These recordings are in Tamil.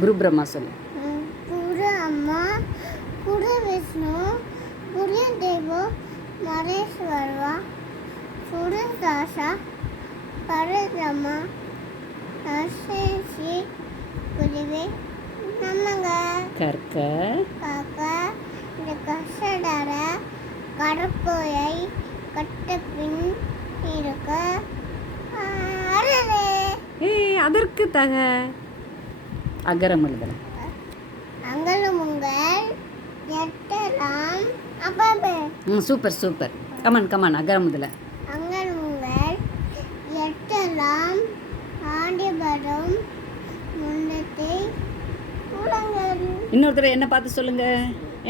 குரு பிரம்மா சொல்லு. குரு அம்மா, குரு விஷ்ணு, குரு தேவோ மகேஸ்வரா, குரு தாசா, பரபிரம்மா, அசேஷி குருவே நமங்க. கற்க காக்கா இந்த கசடர கடற்கோயை கட்டப்பின் இருக்க அரணே. அதற்கு தக அகரம் எழுதலாம். அங்கலும் உங்கள் எட்டலாம் அப்பா. Super super. கமான் கமான் அகரம் முதல்ல. அங்கலும் உங்கள் எட்டலாம் ஆண்டிபடும் முன்னத்தை உலங்கள். இன்னொரு தடவை என்ன பார்த்து சொல்லுங்க,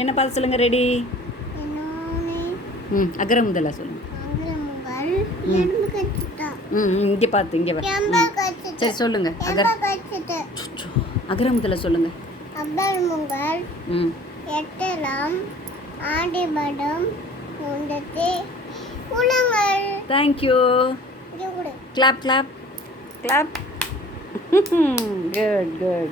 என்ன பார்த்து சொல்லுங்க. ரெடி? என்னோனே அகரம் முதல்ல சொல்லுங்க. அங்கலும் உங்கள் எறும்பு கச்சிட்டா. இங்கே பார்த்து இங்கே எம்ப கச்சிட்டு. சரி சொல்லுங்க. எம்ப கச்சிட்டு. அகரம் முதல்ல சொல்லுங்க. அங்கலும் உங்கள் ம் எட்டலாம் ஆண்டிபடும் முன்னத்தை உலங்கள். தேங்க்யூ. இங்கே கொடு. Clap clap clap. Good good.